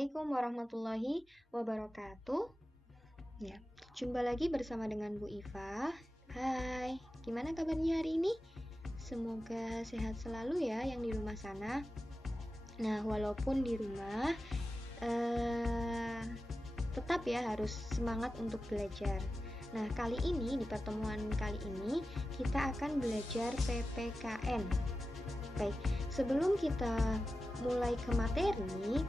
Assalamualaikum warahmatullahi wabarakatuh. Ya, jumpa lagi bersama dengan Bu Iva. Hai, gimana kabarnya hari ini? Semoga sehat selalu ya yang di rumah sana. Nah, walaupun di rumah tetap ya harus semangat untuk belajar. Nah, kali ini di pertemuan kali ini kita akan belajar PPKN. Baik, sebelum kita mulai ke materi,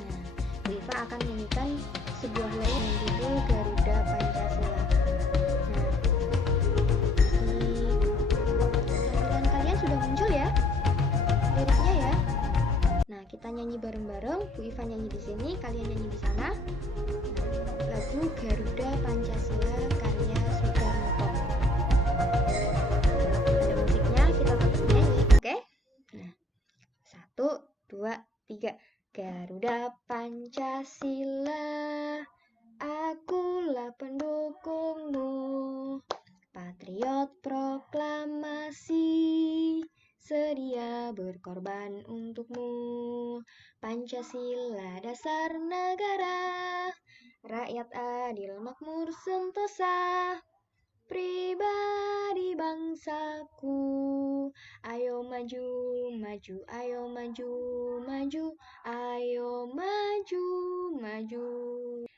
nah, Bu Iva akan menyanyikan sebuah lagu yang judul Garuda Pancasila. Nah, di tampilan kalian sudah muncul ya liriknya ya. Nah, kita nyanyi bareng-bareng. Bu Iva nyanyi di sini, kalian nyanyi di sana. Nah, lagu Garuda Pancasila karya Soekarno. Ada musiknya, kita tetap nyanyi, oke? Nah, 1, 2, 3. Garuda Pancasila, akulah pendukungmu, patriot proklamasi, sedia berkorban untukmu. Pancasila dasar negara, rakyat adil makmur sentosa, pribadi bangsaku. Ayo maju, maju, ayo maju, maju, ayo maju, maju.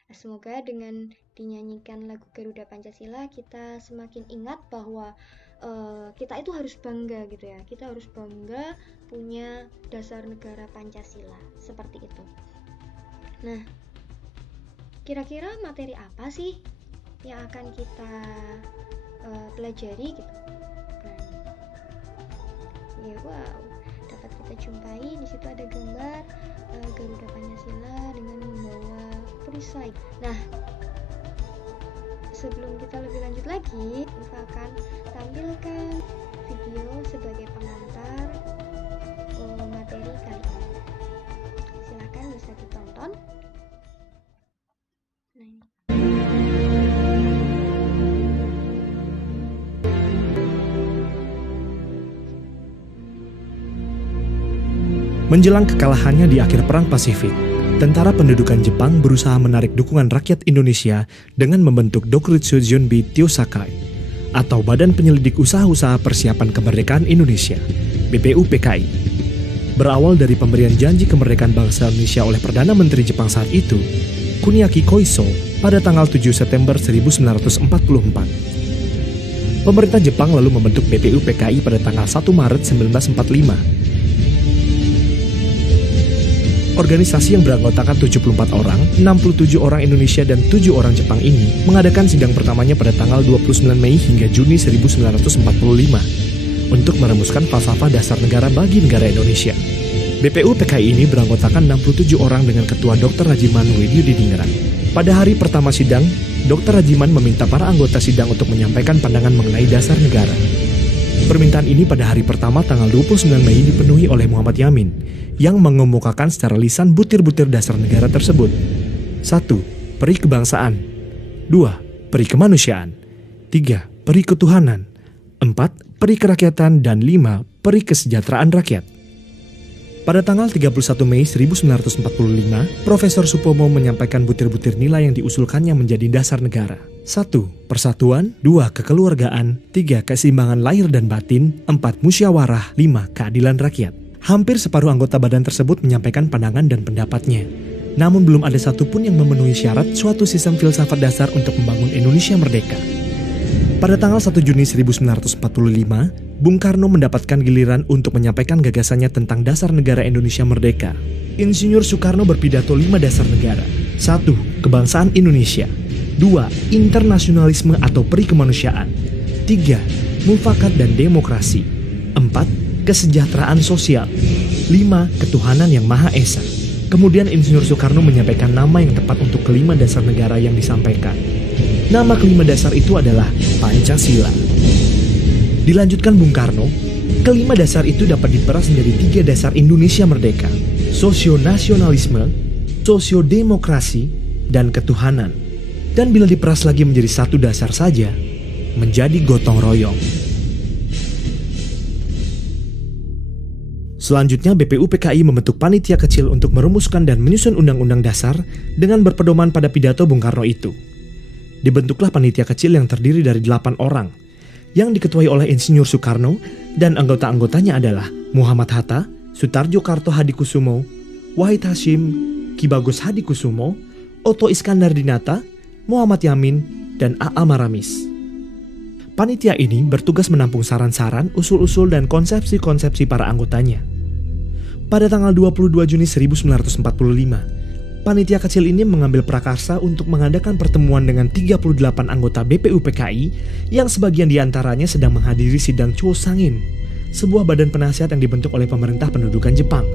Semoga dengan dinyanyikan lagu Garuda Pancasila kita semakin ingat bahwa kita itu harus bangga gitu ya. Kita harus bangga punya dasar negara Pancasila, seperti itu. Nah, kira-kira materi apa sih yang akan kita pelajari gitu? Ya, wow, dapat kita jumpai di situ ada gambar Garuda Pancasila dengan membawa perisai. Nah, sebelum kita lebih lanjut lagi, kita akan tampilkan video sebagai pengantar materi kali ini. Silakan bisa ditonton. Nah, ini. Menjelang kekalahannya di akhir Perang Pasifik, tentara pendudukan Jepang berusaha menarik dukungan rakyat Indonesia dengan membentuk Dokuritsu Junbi Tyosakai, atau Badan Penyelidik Usaha-Usaha Persiapan Kemerdekaan Indonesia, BPUPKI. Berawal dari pemberian janji kemerdekaan bangsa Indonesia oleh Perdana Menteri Jepang saat itu, Kuniaki Koiso, pada tanggal 7 September 1944. Pemerintah Jepang lalu membentuk BPUPKI pada tanggal 1 Maret 1945. Organisasi yang beranggotakan 74 orang, 67 orang Indonesia dan 7 orang Jepang ini mengadakan sidang pertamanya pada tanggal 29 Mei hingga Juni 1945 untuk merumuskan falsafah dasar negara bagi negara Indonesia. BPUPKI ini beranggotakan 67 orang dengan Ketua Dr. Rajiman Widyudiningrat. Pada hari pertama sidang, Dr. Rajiman meminta para anggota sidang untuk menyampaikan pandangan mengenai dasar negara. Permintaan ini pada hari pertama tanggal 29 Mei dipenuhi oleh Muhammad Yamin yang mengemukakan secara lisan butir-butir dasar negara tersebut. 1. Peri kebangsaan. 2. Peri kemanusiaan. 3. Peri ketuhanan. 4. Peri kerakyatan. Dan 5. Peri kesejahteraan rakyat. Pada tanggal 31 Mei 1945, Profesor Supomo menyampaikan butir-butir nilai yang diusulkannya menjadi dasar negara. 1. Persatuan. 2. Kekeluargaan. 3. Keseimbangan lahir dan batin. 4. Musyawarah. 5. Keadilan rakyat. Hampir separuh anggota badan tersebut menyampaikan pandangan dan pendapatnya. Namun belum ada satupun yang memenuhi syarat suatu sistem filsafat dasar untuk membangun Indonesia merdeka. Pada tanggal 1 Juni 1945, Bung Karno mendapatkan giliran untuk menyampaikan gagasannya tentang dasar negara Indonesia merdeka. Insinyur Soekarno berpidato 5 dasar negara. 1. Kebangsaan Indonesia. 2. Internasionalisme atau peri kemanusiaan. 3. Mufakat dan demokrasi. 4. Kesejahteraan sosial. 5. Ketuhanan yang Maha Esa. Kemudian Insinyur Soekarno menyampaikan nama yang tepat untuk kelima dasar negara yang disampaikan. Nama kelima dasar itu adalah Pancasila. Dilanjutkan Bung Karno, kelima dasar itu dapat diperas menjadi 3 dasar Indonesia merdeka: sosionasionalisme, sosiodemokrasi, dan ketuhanan. Dan bila diperas lagi menjadi 1 dasar saja, menjadi gotong royong. Selanjutnya, BPUPKI membentuk panitia kecil untuk merumuskan dan menyusun Undang-Undang Dasar dengan berpedoman pada pidato Bung Karno itu. Dibentuklah panitia kecil yang terdiri dari 8 orang, yang diketuai oleh Insinyur Soekarno dan anggota-anggotanya adalah Muhammad Hatta, Sutarjo Karto Hadikusumo, Wahid Hasyim, Ki Bagus Hadikusumo, Otto Iskandar Dinata, Muhammad Yamin, dan A.A. Maramis. Panitia ini bertugas menampung saran-saran, usul-usul, dan konsepsi-konsepsi para anggotanya. Pada tanggal 22 Juni 1945, panitia kecil ini mengambil prakarsa untuk mengadakan pertemuan dengan 38 anggota BPUPKI yang sebagian diantaranya sedang menghadiri sidang Chosangin, sebuah badan penasihat yang dibentuk oleh pemerintah pendudukan Jepang.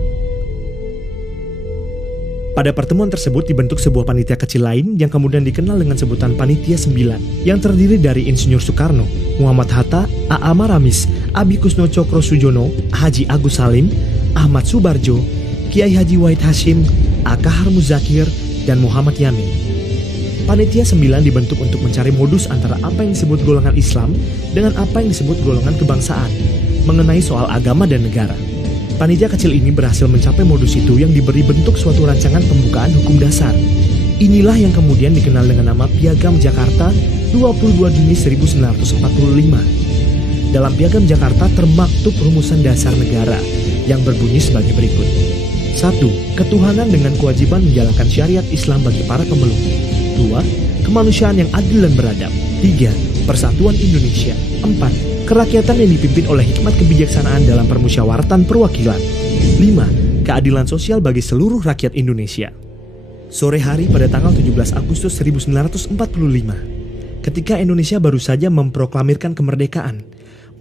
Pada pertemuan tersebut dibentuk sebuah panitia kecil lain yang kemudian dikenal dengan sebutan Panitia 9 yang terdiri dari Insinyur Soekarno, Muhammad Hatta, A.A. Maramis, Abi Kusno Cokro Sujono, Haji Agus Salim, Ahmad Subarjo, Kiai Haji Wahid Hasyim, A.K. Muzakir, dan Muhammad Yamin. Panitia 9 dibentuk untuk mencari modus antara apa yang disebut golongan Islam dengan apa yang disebut golongan kebangsaan mengenai soal agama dan negara. Panitia kecil ini berhasil mencapai modus itu yang diberi bentuk suatu rancangan pembukaan hukum dasar. Inilah yang kemudian dikenal dengan nama Piagam Jakarta 22 Juni 1945. Dalam Piagam Jakarta termaktub rumusan dasar negara yang berbunyi sebagai berikut. 1. Ketuhanan dengan kewajiban menjalankan syariat Islam bagi para pemeluk. 2. Kemanusiaan yang adil dan beradab. 3. Persatuan Indonesia. 4. Kerakyatan yang dipimpin oleh hikmat kebijaksanaan dalam permusyawaratan perwakilan. 5. Keadilan sosial bagi seluruh rakyat Indonesia. Sore hari pada tanggal 17 Agustus 1945, ketika Indonesia baru saja memproklamirkan kemerdekaan,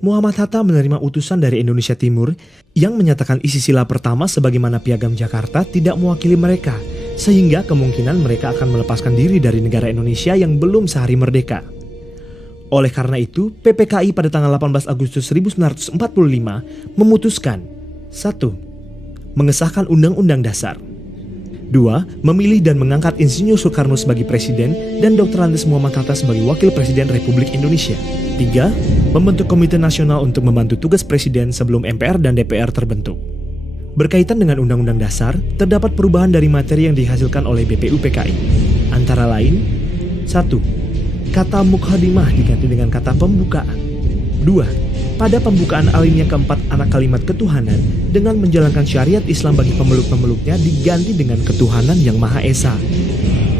Muhammad Hatta menerima utusan dari Indonesia Timur yang menyatakan isi sila pertama sebagaimana Piagam Jakarta tidak mewakili mereka, sehingga kemungkinan mereka akan melepaskan diri dari negara Indonesia yang belum sehari merdeka. Oleh karena itu, PPKI pada tanggal 18 Agustus 1945 memutuskan 1. Mengesahkan Undang-Undang Dasar. 2. Memilih dan mengangkat Insinyur Soekarno sebagai Presiden dan Dr. Andes Muhammad Hatta sebagai Wakil Presiden Republik Indonesia. 3. Membentuk Komite Nasional untuk membantu tugas Presiden sebelum MPR dan DPR terbentuk. Berkaitan dengan Undang-Undang Dasar, terdapat perubahan dari materi yang dihasilkan oleh BPUPKI. Antara lain, 1. Kata mukhadimah diganti dengan kata pembukaan. 2. Pada pembukaan alinea keempat anak kalimat ketuhanan dengan menjalankan syariat Islam bagi pemeluk-pemeluknya diganti dengan ketuhanan yang Maha Esa.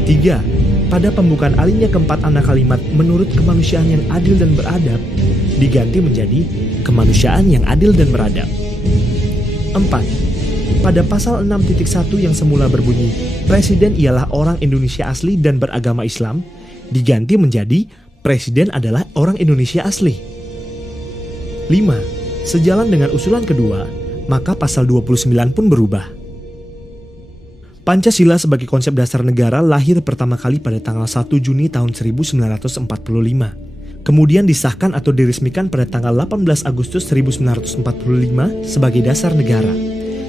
3. Pada pembukaan alinea keempat anak kalimat menurut kemanusiaan yang adil dan beradab diganti menjadi kemanusiaan yang adil dan beradab. 4. Pada pasal 6.1 yang semula berbunyi Presiden ialah orang Indonesia asli dan beragama Islam diganti menjadi Presiden adalah orang Indonesia asli. 5. Sejalan dengan usulan kedua, maka pasal 29 pun berubah. Pancasila sebagai konsep dasar negara lahir pertama kali pada tanggal 1 Juni tahun 1945. Kemudian disahkan atau diresmikan pada tanggal 18 Agustus 1945 sebagai dasar negara,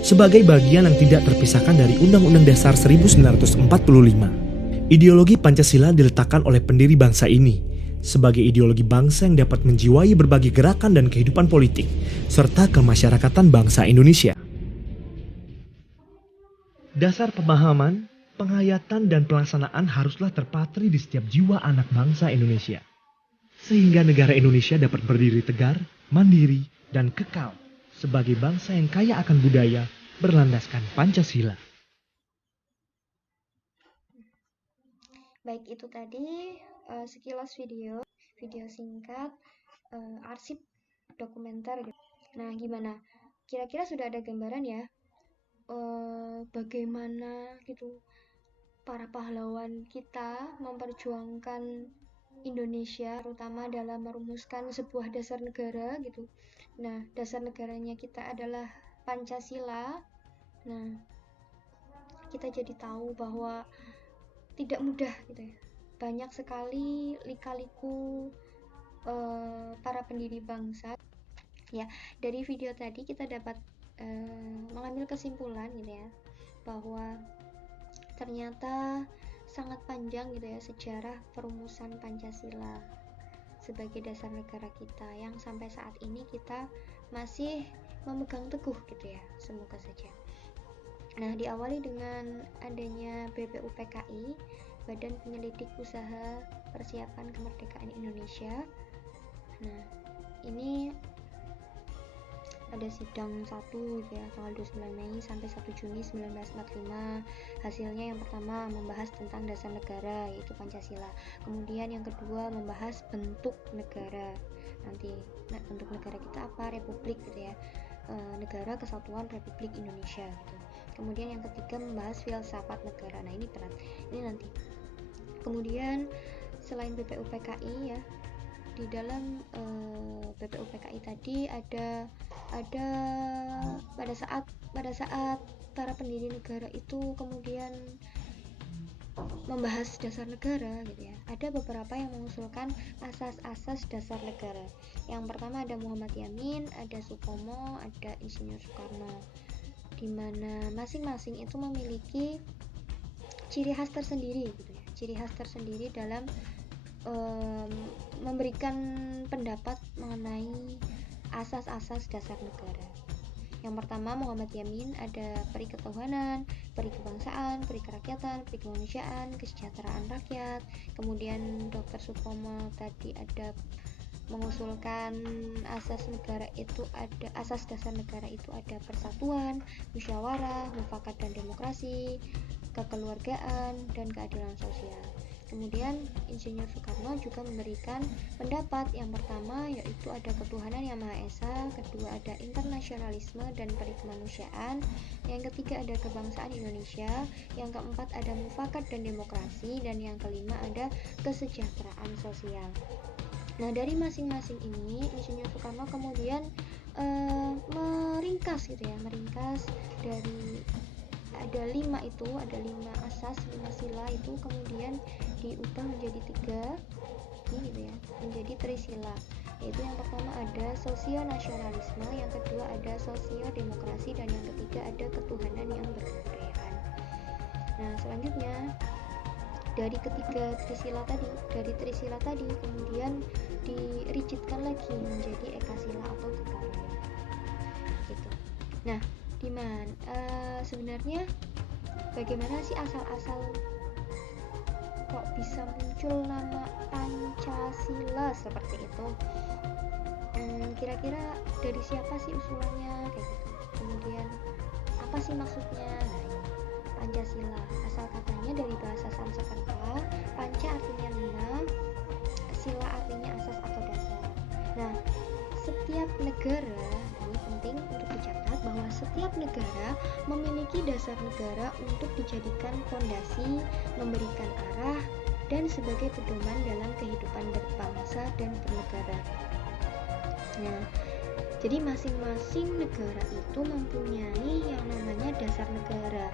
sebagai bagian yang tidak terpisahkan dari Undang-Undang Dasar 1945. Ideologi Pancasila diletakkan oleh pendiri bangsa ini sebagai ideologi bangsa yang dapat menjiwai berbagai gerakan dan kehidupan politik, serta kemasyarakatan bangsa Indonesia. Dasar pemahaman, penghayatan, dan pelaksanaan haruslah terpatri di setiap jiwa anak bangsa Indonesia, sehingga negara Indonesia dapat berdiri tegar, mandiri, dan kekal sebagai bangsa yang kaya akan budaya berlandaskan Pancasila. Baik, itu tadi sekilas video singkat arsip dokumenter gitu. Nah, gimana? Kira-kira sudah ada gambaran ya bagaimana gitu para pahlawan kita memperjuangkan Indonesia, terutama dalam merumuskan sebuah dasar negara gitu. Nah, dasar negaranya kita adalah Pancasila. Nah, kita jadi tahu bahwa tidak mudah gitu ya. Banyak sekali lika-liku para pendiri bangsa. Ya, dari video tadi kita dapat mengambil kesimpulan gitu ya, bahwa ternyata sangat panjang gitu ya sejarah perumusan Pancasila sebagai dasar negara kita, yang sampai saat ini kita masih memegang teguh gitu ya, semoga saja. Nah, diawali dengan adanya BPUPKI, Badan Penyelidik Usaha Persiapan Kemerdekaan Indonesia. Nah, ini ada sidang 1 gitu ya, tanggal 29 Mei sampai 1 Juni 1945. Hasilnya yang pertama membahas tentang dasar negara, yaitu Pancasila. Kemudian yang kedua membahas bentuk negara. Nanti bentuk negara kita apa? Republik gitu ya. Negara Kesatuan Republik Indonesia gitu. Kemudian yang ketiga membahas filsafat negara. Nah, ini berat. Ini nanti. Kemudian selain BPUPKI ya, di dalam BPUPKI tadi ada pada saat para pendiri negara itu kemudian membahas dasar negara gitu ya, ada beberapa yang mengusulkan asas-asas dasar negara. Yang pertama ada Muhammad Yamin, ada Supomo, ada Insinyur Soekarno, di mana masing-masing itu memiliki ciri khas tersendiri gitu ya, ciri khas tersendiri dalam memberikan pendapat mengenai asas-asas dasar negara. Yang pertama Muhammad Yamin ada peri ketuhanan, peri kebangsaan, peri kerakyatan, peri kemanusiaan, kesejahteraan rakyat. Kemudian Dr. Supomo tadi ada mengusulkan asas dasar negara itu ada persatuan, musyawarah, mufakat dan demokrasi, kekeluargaan, dan keadilan sosial. Kemudian Insinyur Soekarno juga memberikan pendapat yang pertama yaitu ada ketuhanan yang Maha Esa, kedua ada internasionalisme dan perikemanusiaan, yang ketiga ada kebangsaan Indonesia, yang keempat ada mufakat dan demokrasi, dan yang kelima ada kesejahteraan sosial. Nah, dari masing-masing ini Insinyur Soekarno kemudian meringkas dari ada 5 asas, 5 sila itu kemudian diubah menjadi 3 gitu ya, menjadi trisila, yaitu yang pertama ada sosio-nasionalisme, yang kedua ada sosio-demokrasi, dan yang ketiga ada ketuhanan yang berkebudayaan. Nah, selanjutnya dari trisila tadi kemudian dirigidkan lagi menjadi ekasila atau kekayaan gitu. Nah, sebenarnya bagaimana sih asal-asal kok bisa muncul nama Pancasila seperti itu? Kira-kira dari siapa sih usulannya kayak gitu? Kemudian apa sih maksudnya? Nah, ini Pancasila asal katanya dari bahasa Sanskerta. Panca artinya 5, sila artinya asas atau dasar. Nah, setiap negara, ini penting untuk dicatat bahwa setiap negara memiliki dasar negara untuk dijadikan fondasi, memberikan arah, dan sebagai pedoman dalam kehidupan berbangsa dan bernegara. Nah, jadi masing-masing negara itu mempunyai yang namanya dasar negara,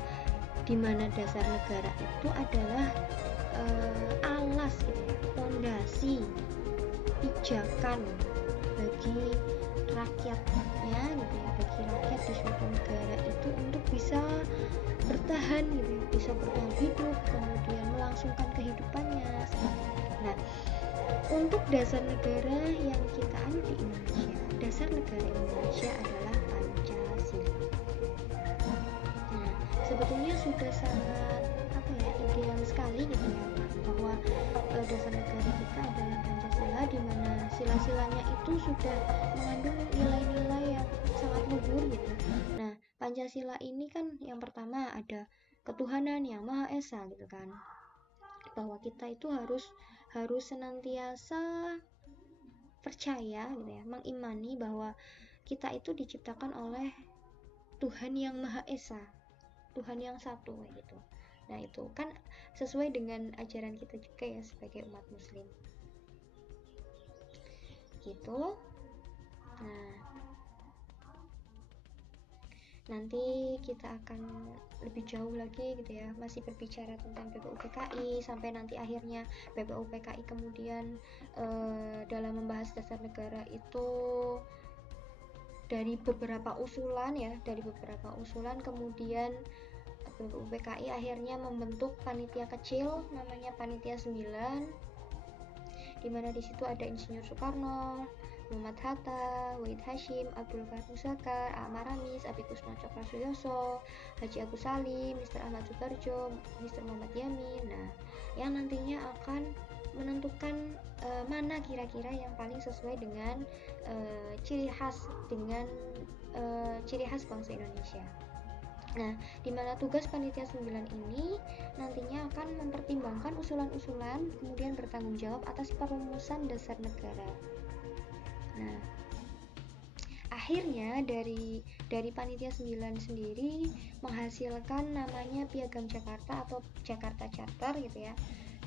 di mana dasar negara itu adalah alas gitu ya, fondasi pijakan bagi rakyatnya gitu ya, bagi rakyat di suatu negara itu untuk bisa bertahan gitu ya, bisa bertahan hidup, kemudian melangsungkan kehidupannya seperti itu. Nah, untuk dasar negara yang kita anut di Indonesia, dasar negara Indonesia adalah Pancasila. Nah, sebetulnya sudah sangat ideal sekali gitu ya, bahwa dasar negara kita adalah Pancasila, di mana sila-silanya itu sudah mengandung nilai-nilai yang sangat luhur gitu. Nah, Pancasila ini kan yang pertama ada ketuhanan yang Maha Esa gitu kan, bahwa kita itu harus senantiasa percaya gitu ya, mengimani bahwa kita itu diciptakan oleh Tuhan yang Maha Esa, Tuhan yang satu gitu. Nah, itu kan sesuai dengan ajaran kita juga ya sebagai umat muslim gitu. Nah, nanti kita akan lebih jauh lagi gitu ya, masih berbicara tentang BPUPKI sampai nanti akhirnya BPUPKI kemudian dalam membahas dasar negara itu dari beberapa usulan kemudian BPUPKI akhirnya membentuk panitia kecil namanya Panitia 9, di mana di situ ada Insinyur Soekarno, Muhammad Hatta, Wahid Hashim, Abdul Kahar Musakar, Amaramis, Abikusno Cokrosuyoso, Haji Agus Salim, Mr. Ahmad Sutarjo, Mr. Muhammad Yamin. Nah, yang nantinya akan menentukan mana kira-kira yang paling sesuai dengan ciri khas bangsa Indonesia. Nah, di mana tugas panitia 9 ini nantinya akan mempertimbangkan usulan-usulan, kemudian bertanggung jawab atas perumusan dasar negara. Nah, akhirnya dari panitia 9 sendiri menghasilkan namanya Piagam Jakarta atau Jakarta Charter gitu ya.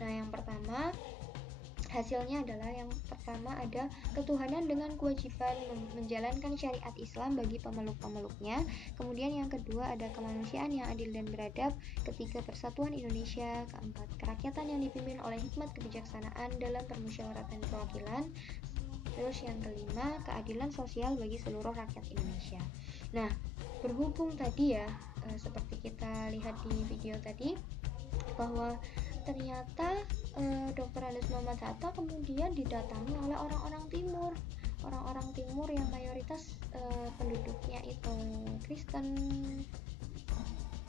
Nah, yang pertama hasilnya adalah yang pertama ada ketuhanan dengan kewajiban menjalankan syariat Islam bagi pemeluk-pemeluknya. Kemudian yang kedua ada kemanusiaan yang adil dan beradab. Ketiga, persatuan Indonesia. Keempat, kerakyatan yang dipimpin oleh hikmat kebijaksanaan dalam permusyawaratan perwakilan. Terus yang kelima, keadilan sosial bagi seluruh rakyat Indonesia. Nah, berhubung tadi ya, seperti kita lihat di video tadi, bahwa ternyata Dr. Andes Muhammad Hatta kemudian didatangi oleh orang-orang timur yang mayoritas penduduknya itu Kristen,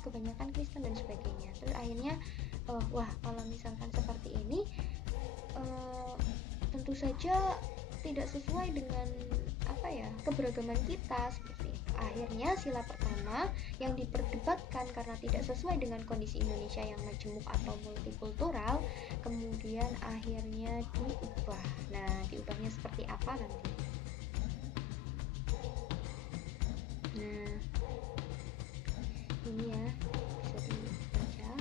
kebanyakan Kristen dan sebagainya. Terus akhirnya wah, kalau misalkan seperti ini tentu saja tidak sesuai dengan keberagaman kita seperti itu. Akhirnya sila pertama yang diperdebatkan karena tidak sesuai dengan kondisi Indonesia yang majemuk atau multikultural, kemudian akhirnya diubah. Nah, diubahnya seperti apa nanti? Nah, ini ya, bisa dibaca.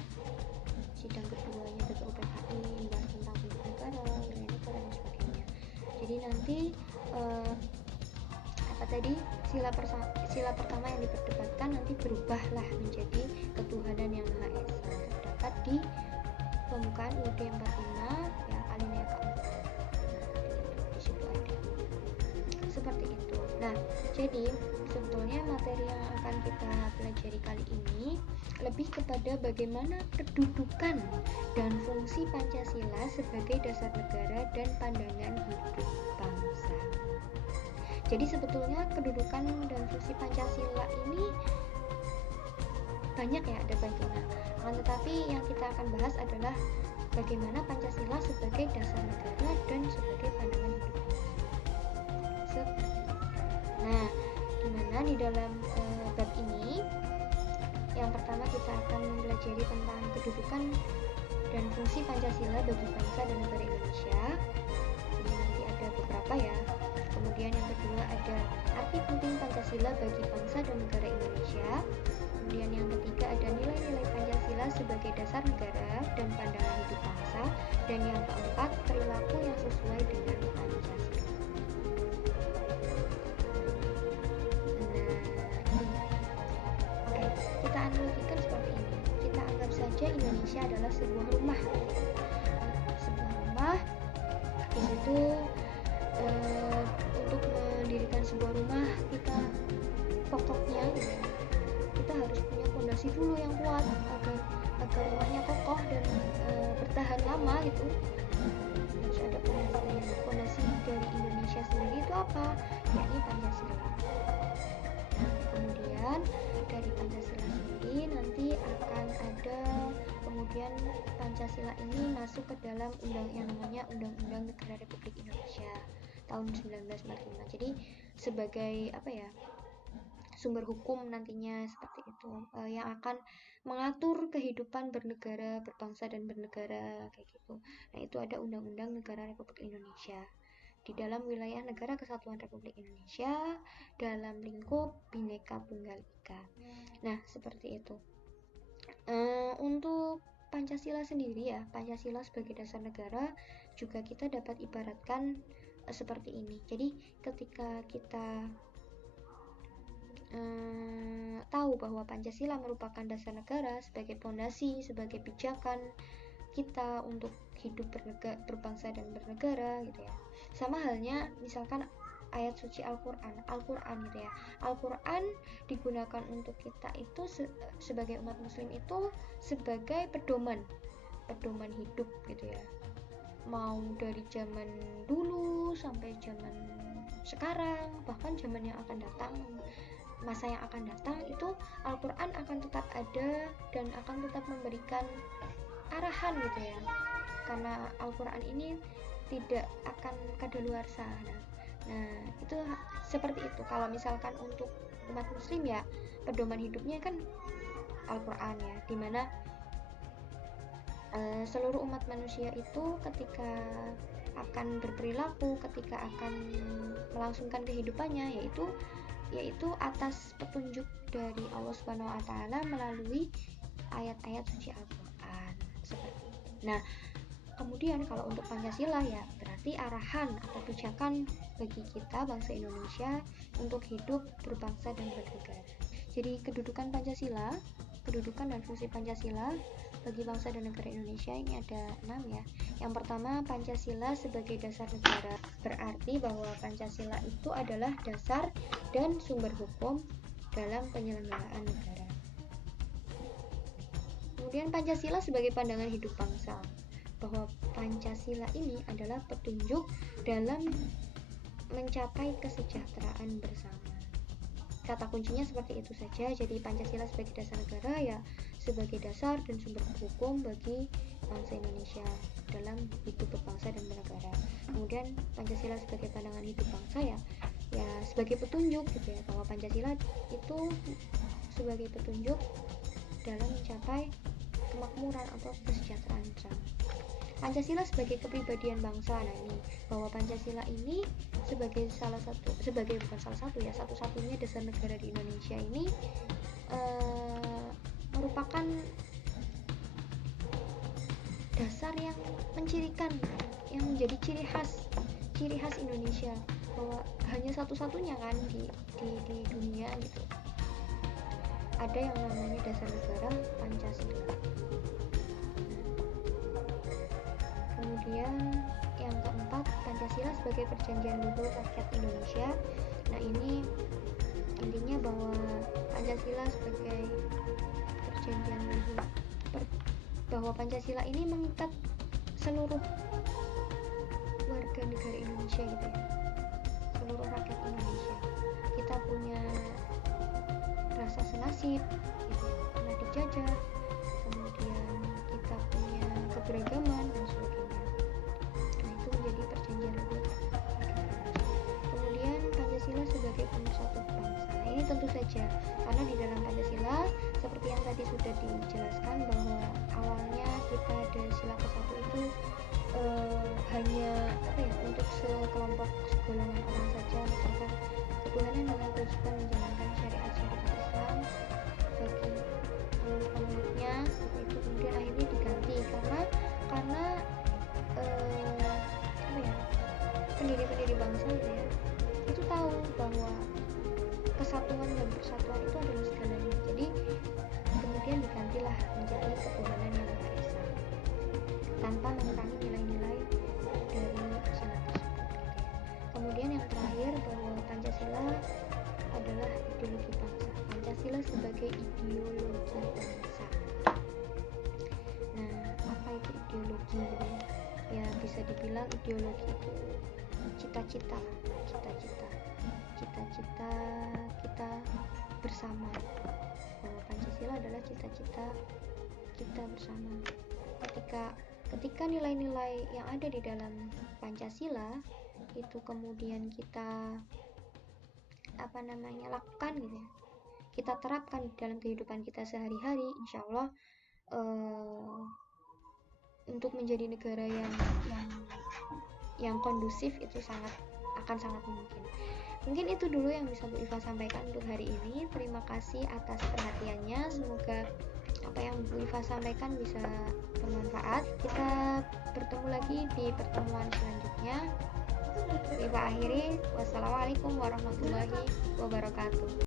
Sidang keduanya BPUPKI membahas tentang bentuk negara, wilayah negara dan sebagainya. Jadi nanti sila pertama yang diperdebatkan nanti berubahlah menjadi ketuhanan yang Maha Esa, terdapat di pembukaan UUD 45 ya, alinea keempat. Nah, di situ ada seperti itu. Nah, jadi sebetulnya materi yang akan kita pelajari kali ini lebih kepada bagaimana kedudukan dan fungsi Pancasila sebagai dasar negara dan pandangan hidup bangsa. Jadi sebetulnya kedudukan dan fungsi Pancasila ini banyak ya, ada banyak. Tetapi yang kita akan bahas adalah bagaimana Pancasila sebagai dasar negara dan sebagai pandangan hidup bangsa. Seperti itu. Nah, dimana di dalam bab ini yang pertama kita akan mempelajari tentang kedudukan dan fungsi Pancasila bagi bangsa dan negara Indonesia. Ini nanti ada beberapa ya. Kemudian yang kedua ada arti penting Pancasila bagi bangsa dan negara Indonesia. Kemudian yang ketiga ada nilai-nilai Pancasila sebagai dasar negara dan pandangan hidup bangsa. Dan yang keempat, perilaku yang sesuai dengan Pancasila. Oke, kita analogikan seperti ini. Kita anggap saja Indonesia adalah sebuah rumah. Sebuah rumah, di situ untuk mendirikan sebuah rumah kita pokoknya kita harus punya fondasi dulu yang kuat agar rumahnya kokoh dan bertahan lama gitu. Harus ada fondasi dari Indonesia sendiri itu apa? Yakni Pancasila. Kemudian dari Pancasila sendiri nanti akan ada kemudian Pancasila ini masuk ke dalam yang namanya Undang-Undang Negara Republik Indonesia tahun 1945. Jadi sebagai sumber hukum nantinya seperti itu yang akan mengatur kehidupan bernegara, berbangsa dan bernegara kayak gitu. Nah, itu ada Undang-Undang Negara Republik Indonesia di dalam wilayah Negara Kesatuan Republik Indonesia dalam lingkup Bhinneka Tunggal Ika. Nah, seperti itu. Untuk Pancasila sendiri ya, Pancasila sebagai dasar negara juga kita dapat ibaratkan seperti ini. Jadi ketika kita tahu bahwa Pancasila merupakan dasar negara sebagai fondasi, sebagai pijakan kita untuk hidup berbangsa dan bernegara gitu ya. Sama halnya misalkan ayat suci Al-Quran gitu ya. Al-Quran digunakan untuk kita itu sebagai umat muslim itu sebagai pedoman hidup gitu ya. Mau dari zaman dulu sampai zaman sekarang, bahkan zaman yang akan datang, masa yang akan datang itu Al-Quran akan tetap ada dan akan tetap memberikan arahan gitu ya, karena Al-Quran ini tidak akan kadaluarsa. Nah itu seperti itu. Kalau misalkan untuk umat muslim ya, pedoman hidupnya kan Al-Quran ya, dimana seluruh umat manusia itu ketika akan berperilaku, ketika akan melangsungkan kehidupannya, yaitu atas petunjuk dari Allah Subhanahu wa taala melalui ayat-ayat suci Al-Quran seperti itu. Nah, kemudian kalau untuk Pancasila ya berarti arahan atau pijakan bagi kita bangsa Indonesia untuk hidup berbangsa dan bernegara. Jadi kedudukan dan fungsi Pancasila bagi bangsa dan negara Indonesia ini ada 6 ya. Yang pertama, Pancasila sebagai dasar negara, berarti bahwa Pancasila itu adalah dasar dan sumber hukum dalam penyelenggaraan negara. Kemudian Pancasila sebagai pandangan hidup bangsa, bahwa Pancasila ini adalah petunjuk dalam mencapai kesejahteraan bersama. Kata kuncinya seperti itu saja. Jadi Pancasila sebagai dasar negara ya sebagai dasar dan sumber hukum bagi bangsa Indonesia dalam hidup berbangsa dan bernegara. Kemudian Pancasila sebagai pandangan hidup bangsa ya sebagai petunjuk gitu ya, bahwa Pancasila itu sebagai petunjuk dalam mencapai kemakmuran atau kesejahteraan bersama. Pancasila sebagai kepribadian bangsa. Nah ini, bahwa Pancasila ini satu-satunya dasar negara di Indonesia ini merupakan dasar yang mencirikan, yang menjadi ciri khas Indonesia, bahwa hanya satu-satunya kan di dunia gitu ada yang namanya dasar negara Pancasila. Kemudian yang keempat, Pancasila sebagai perjanjian luhur rakyat Indonesia. Nah ini intinya bahwa Pancasila sebagai perjanjian luhur, bahwa Pancasila ini mengikat seluruh warga negara Indonesia gitu ya, seluruh rakyat Indonesia. Kita punya rasa senasib gitu, pernah dijajah, kemudian kita punya keberagaman dan sebagainya. Nah itu menjadi perjanjian luhur. Kemudian Pancasila sebagai pemersatu bangsa. Nah ini tentu saja karena di dalam Pancasila seperti yang tadi sudah dijelaskan bahwa awalnya kita ada sila ke-1 itu hanya untuk segolongan orang saja, misalkan ketuhanan dengan kewajiban menjalankan syariat-syariat Islam bagi penganutnya seperti itu. Kemudian akhirnya diganti karena pendiri bangsa gitu ya, itu tahu bahwa kesatuan dan persatuan itu adalah segalanya. Jadi kemudian digantilah menjadi ketuhanan yang Maha Esa tanpa mengurangi nilai-nilai dari sila tersebut gitu ya. Kemudian yang terakhir, bahwa Pancasila adalah ideologi bangsa. Pancasila sebagai ideologi bangsa. Nah, apa itu ideologi? Ya bisa dibilang ideologi itu cita-cita kita bersama, bahwa Pancasila adalah cita-cita kita bersama. Ketika nilai-nilai yang ada di dalam Pancasila itu kemudian kita lakukan gitu ya, kita terapkan dalam kehidupan kita sehari-hari, insya Allah untuk menjadi negara yang kondusif itu akan sangat mungkin. Mungkin itu dulu yang bisa Bu Iva sampaikan untuk hari ini. Terima kasih atas perhatiannya. Semoga apa yang Bu Iva sampaikan bisa bermanfaat. Kita bertemu lagi di pertemuan selanjutnya. Bu Iva akhiri. Wassalamualaikum warahmatullahi wabarakatuh.